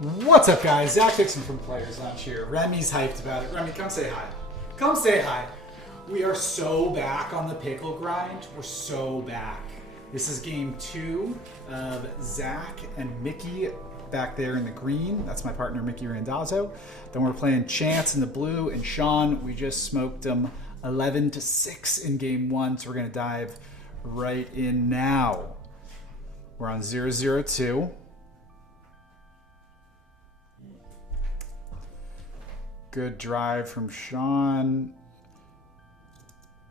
What's up, guys? Zach Dixon from Players Lunch here. Remy's hyped about it. Remy, come say hi. Come say hi. We are so back on the pickle grind. We're so back. This is game 2 of Zach and Mickey back there in the green. That's my partner, Mickey Randazzo. Then we're playing Chance in the blue, and Sean, we just smoked him 11-6 in game 1, so we're going to dive right in now. We're on 0-0-2. Good drive from Sean.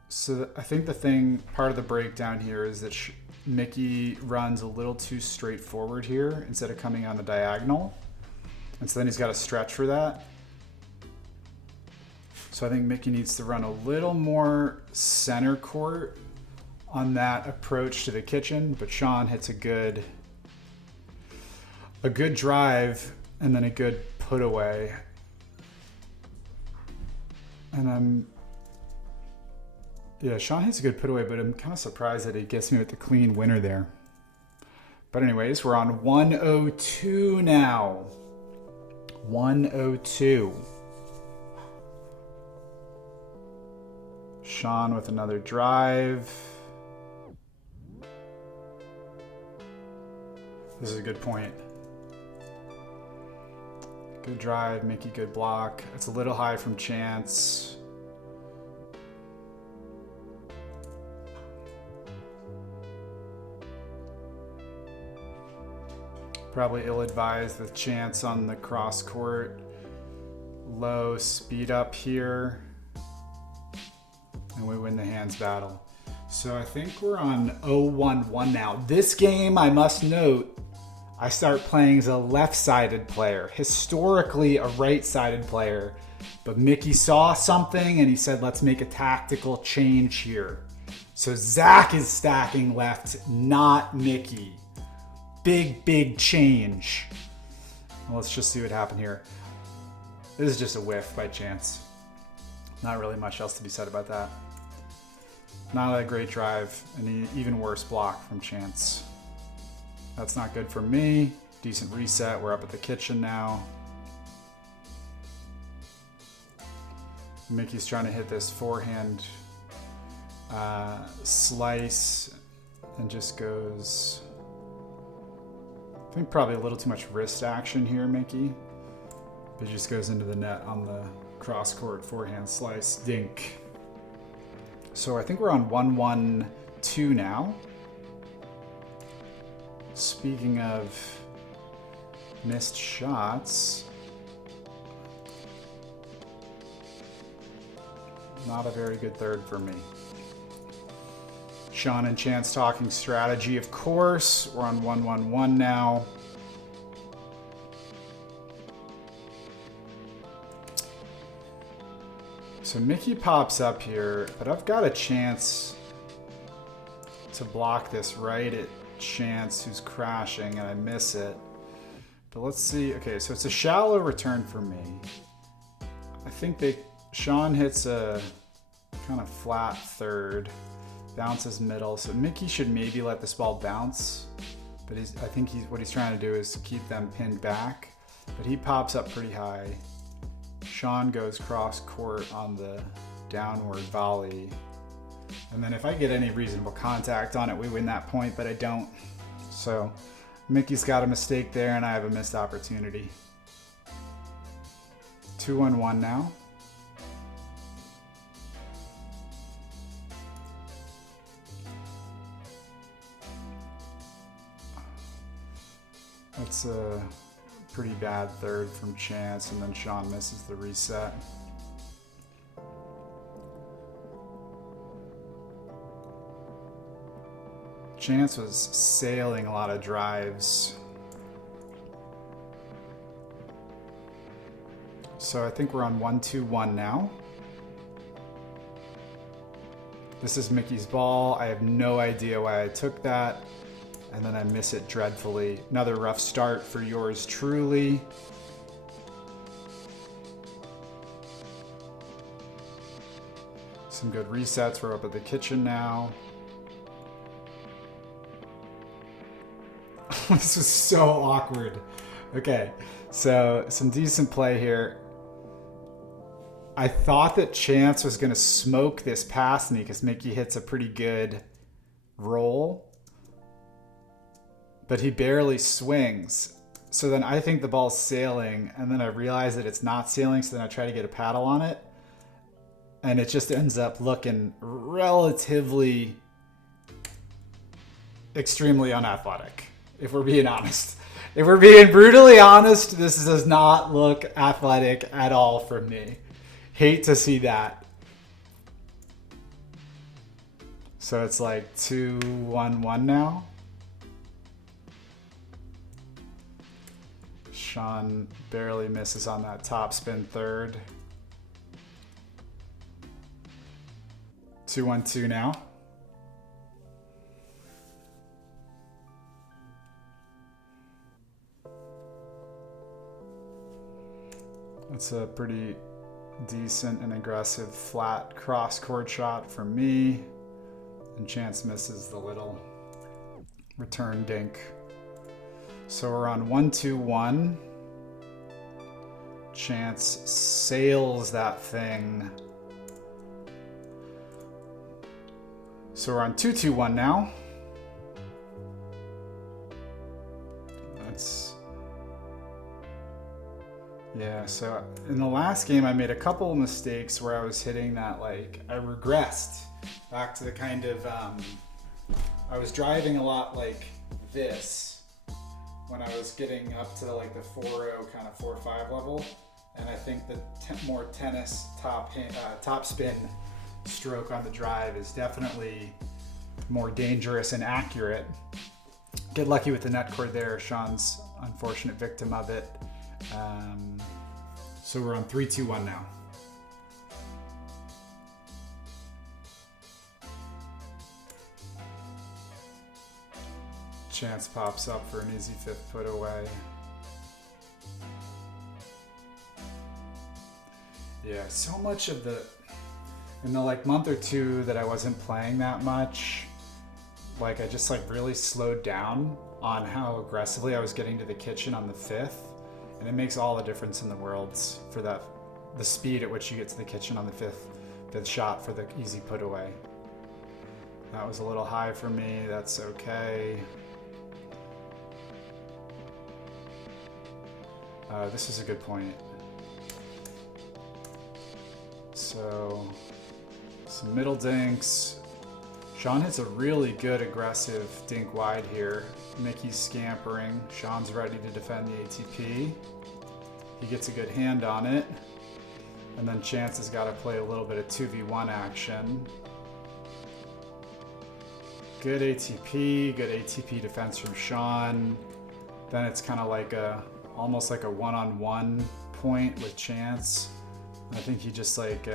So I think part of the breakdown here is that Mickey runs a little too straightforward here instead of coming on the diagonal. And so then he's got to stretch for that. So I think Mickey needs to run a little more center court on that approach to the kitchen. But Sean hits a good drive and then a good put away. And Sean hits a good put away, but I'm kind of surprised that he gets me with the clean winner there. But anyways, we're on 102 now. 102. Sean with another drive. This is a good point. Good drive, Mickey, good block. It's a little high from Chance. Probably ill-advised with Chance on the cross court. Low speed up here. And we win the hands battle. So I think we're on 0-1-1 now. This game, I must note, I start playing as a left-sided player, historically a right-sided player. But Mickey saw something and he said, let's make a tactical change here. So Zach is stacking left, not Mickey. Big change. Well, let's just see what happened here. This is just a whiff by Chance. Not really much else to be said about that. Not a great drive, and an even worse block from Chance. That's not good for me. Decent reset. We're up at the kitchen now. Mickey's trying to hit this forehand slice and just goes... I think probably a little too much wrist action here, Mickey. It just goes into the net on the cross-court forehand slice. Dink. So I think we're on 1-1-2 now. Speaking of missed shots, not a very good third for me. Sean and Chance talking strategy, of course. We're on 1-1-1 now. So Mickey pops up here, but I've got a chance to block this right at Chance, who's crashing, and I miss it. But let's see. Okay, so it's a shallow return for me. I think Sean hits a kind of flat third, bounces middle. So Mickey should maybe let this ball bounce, but I think what he's trying to do is keep them pinned back. But he pops up pretty high. Sean goes cross court on the downward volley. And then if I get any reasonable contact on it, we win that point, but I don't. So Mickey's got a mistake there, and I have a missed opportunity. 2-1-1 now. That's a pretty bad third from Chance, and then Sean misses the reset. Chance was sailing a lot of drives. So I think we're on 1-2-1 now. This is Mickey's ball. I have no idea why I took that. And then I miss it dreadfully. Another rough start for yours truly. Some good resets. We're up at the kitchen now. This was so awkward. Okay, so some decent play here. I thought that Chance was going to smoke this past me because Mickey hits a pretty good roll, but he barely swings. So then I think the ball's sailing, and then I realize that it's not sailing, so then I try to get a paddle on it, and it just ends up looking relatively extremely unathletic, if we're being honest. If we're being brutally honest, this does not look athletic at all from me. Hate to see that. So it's like 2-1-1 now. Sean barely misses on that top spin third. 2-1-2 now. That's a pretty decent and aggressive flat cross court shot from me. And Chance misses the little return dink. So we're on 1-2-1. Chance sails that thing. So we're on 2-2-1 now. Yeah, so in the last game, I made a couple of mistakes where I was hitting that, like, I regressed back to the kind of, I was driving a lot like this when I was getting up to like the 4-0 kind of 4-5 level. And I think the more tennis top spin stroke on the drive is definitely more dangerous and accurate. Get lucky with the net cord there. Sean's unfortunate victim of it. So we're on 3-2-1 now. Chance pops up for an easy fifth put away. Yeah, so much of in the like month or two that I wasn't playing that much, like I just like really slowed down on how aggressively I was getting to the kitchen on the fifth. And it makes all the difference in the world for the speed at which you get to the kitchen on the fifth shot for the easy put away. That was a little high for me. That's okay. This is a good point. So some middle dinks. Sean hits a really good aggressive dink wide here. Mickey's scampering. Sean's ready to defend the ATP. He gets a good hand on it. And then Chance has got to play a little bit of 2v1 action. Good ATP defense from Sean. Then it's kind of like almost like a one-on-one point with Chance. I think he just like,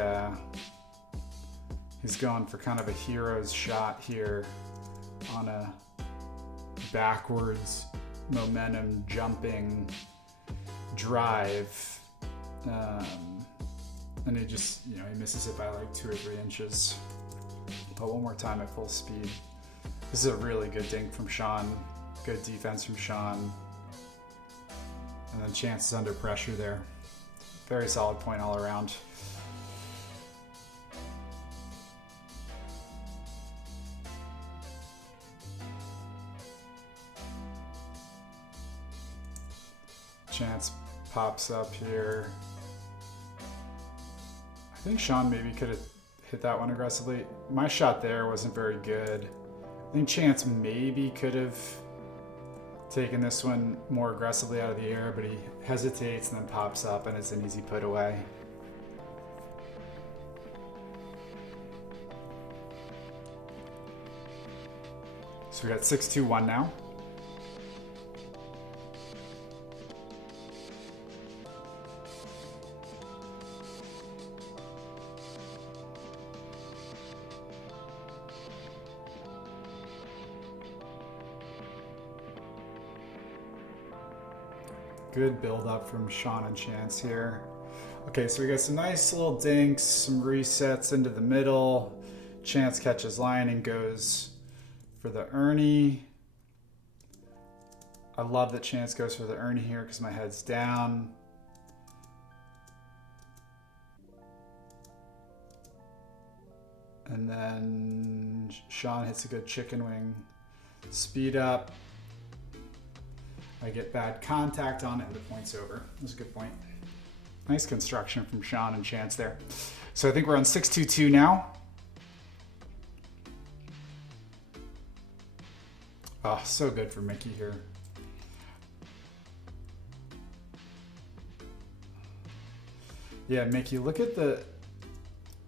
he's going for kind of a hero's shot here on a backwards momentum jumping drive. And he just, he misses it by like 2 or 3 inches. But one more time at full speed. This is a really good dink from Sean. Good defense from Sean. And then Chance is under pressure there. Very solid point all around. Chance pops up here. I think Sean maybe could have hit that one aggressively. My shot there wasn't very good. I think Chance maybe could have taken this one more aggressively out of the air, but he hesitates and then pops up and it's an easy put away. So we got 6-2-1 now. Good build up from Sean and Chance here. Okay, so we got some nice little dinks, some resets into the middle. Chance catches line and goes for the Ernie. I love that Chance goes for the Ernie here because my head's down. And then Sean hits a good chicken wing. Speed up. I get bad contact on it and the point's over. That's a good point. Nice construction from Sean and Chance there. So I think we're on 6-2-2 now. Oh, so good for Mickey here. Yeah, Mickey, look at the...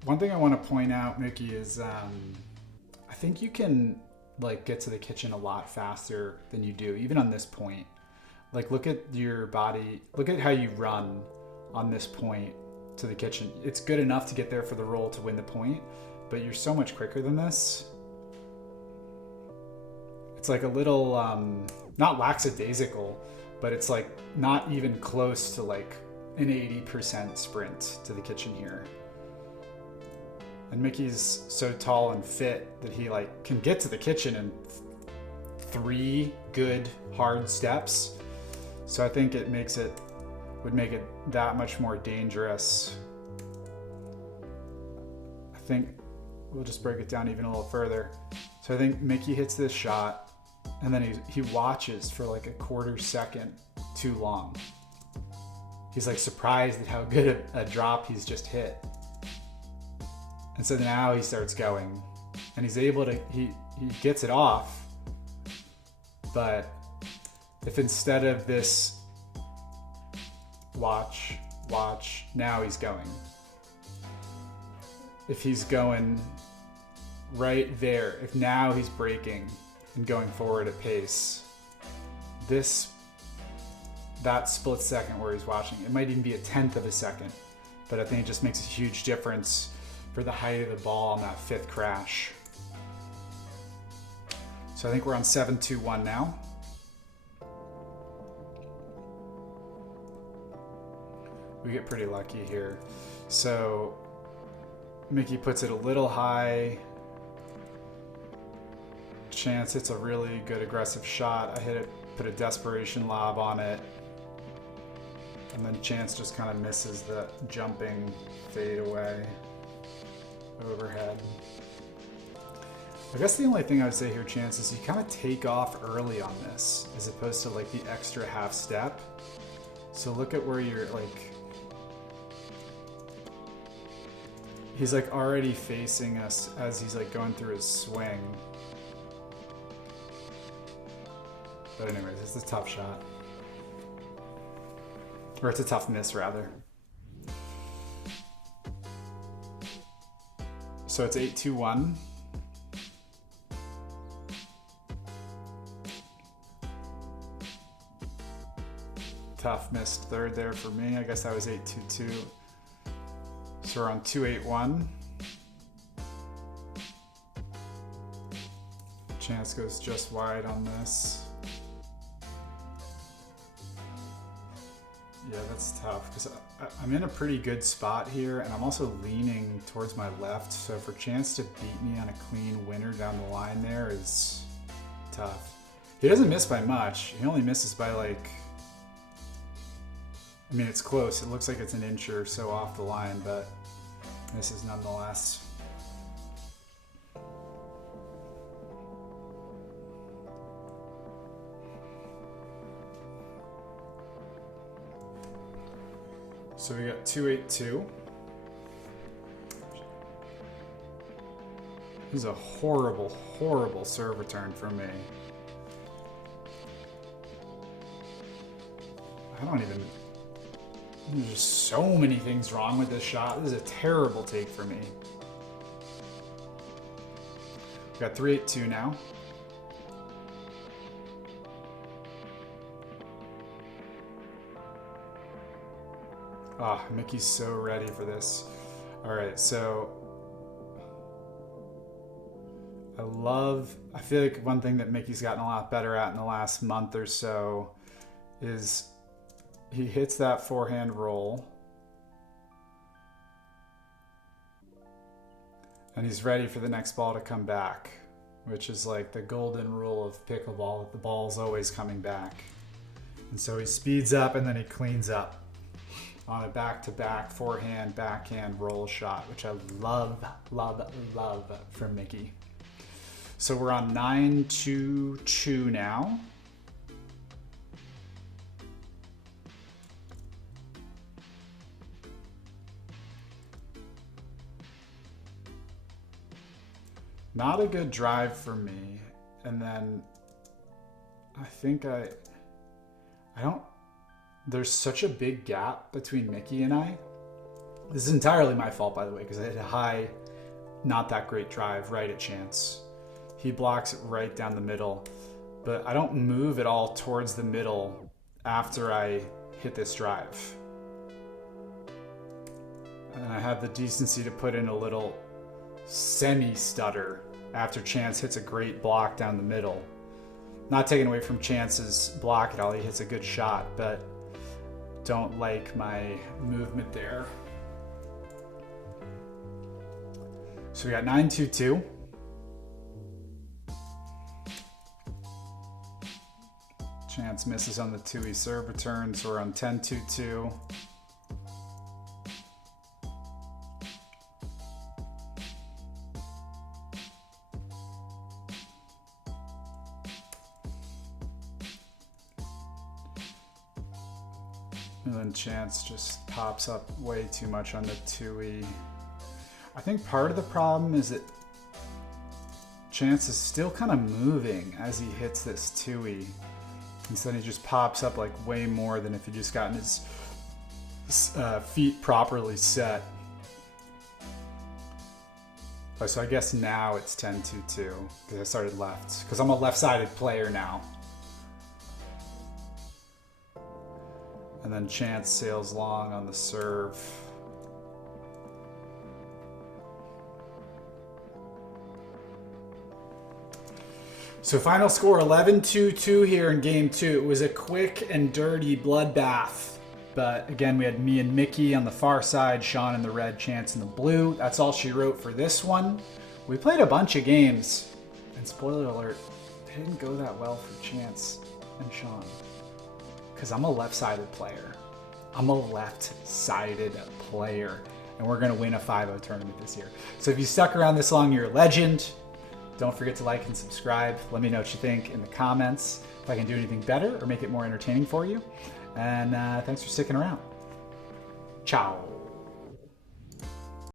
One thing I want to point out, Mickey, is I think you can like get to the kitchen a lot faster than you do, even on this point. Like, look at your body, look at how you run on this point to the kitchen. It's good enough to get there for the roll to win the point, but you're so much quicker than this. It's like a little, not lackadaisical, but it's like not even close to like an 80% sprint to the kitchen here. And Mickey's so tall and fit that he like can get to the kitchen in 3 good hard steps. So I think it would make it that much more dangerous. I think we'll just break it down even a little further. So I think Mickey hits this shot and then he watches for like a quarter second too long. He's like surprised at how good a drop he's just hit. And so now he starts going and he's able to, he gets it off. But if instead of this watch, now he's going. If he's going right there, if now he's braking and going forward at pace, that split second where he's watching, it might even be 1/10 of a second, but I think it just makes a huge difference for the height of the ball on that 5th crash. So I think we're on 7-2-1 now. We get pretty lucky here. So Mickey puts it a little high. Chance hits a really good aggressive shot. I hit it, put a desperation lob on it. And then Chance just kind of misses the jumping fade away overhead. I guess the only thing I would say here, Chance, is you kind of take off early on this as opposed to like the extra half step. So look at where you're like, he's like already facing us as he's like going through his swing. But anyways, it's a tough shot. Or it's a tough miss rather. So it's 8-2-1. Tough missed third there for me. I guess that was 8-2-2. So we're on 2-8-1. Chance goes just wide on this. Yeah, that's tough because I'm in a pretty good spot here and I'm also leaning towards my left. So for Chance to beat me on a clean winner down the line there is tough. He doesn't miss by much. He only misses by like, I mean, it's close. It looks like it's an inch or so off the line, but misses nonetheless. So we got 2-8-2. This is a horrible, horrible serve return for me. I don't even... There's just so many things wrong with this shot. This is a terrible take for me. We got 3-8-2 now. Ah, Mickey's so ready for this. All right, so I feel like one thing that Mickey's gotten a lot better at in the last month or so is he hits that forehand roll and he's ready for the next ball to come back, which is like the golden rule of pickleball, that the ball's always coming back. And so he speeds up and then he cleans up on a back-to-back forehand, backhand roll shot, which I love, love, love from Mickey. So we're on 9-2-2 now. Not a good drive for me. And then I think I don't, there's such a big gap between Mickey and I. This is entirely my fault, by the way, because I hit a high, not that great drive right at Chance. He blocks it right down the middle, but I don't move at all towards the middle after I hit this drive. And I have the decency to put in a little semi-stutter after Chance hits a great block down the middle. Not taking away from Chance's block at all, he hits a good shot, but don't like my movement there. So we got 9-2-2. Chance misses on the 2-E serve return, so we're on 10-2-2. And then Chance just pops up way too much on the 2-E. I think part of the problem is that Chance is still kind of moving as he hits this 2-E. Instead he just pops up like way more than if he just gotten his feet properly set. So I guess now it's 10-2-2 because I started left. Because I'm a left-sided player now. And then Chance sails long on the serve. So final score 11-2-2 here in game 2. It was a quick and dirty bloodbath. But again, we had me and Mickey on the far side, Sean in the red, Chance in the blue. That's all she wrote for this one. We played a bunch of games. And spoiler alert, it didn't go that well for Chance and Sean. Because I'm a left-sided player. I'm a left-sided player. And we're going to win a 5-0 tournament this year. So if you stuck around this long, you're a legend. Don't forget to like and subscribe. Let me know what you think in the comments. If I can do anything better or make it more entertaining for you. And thanks for sticking around. Ciao.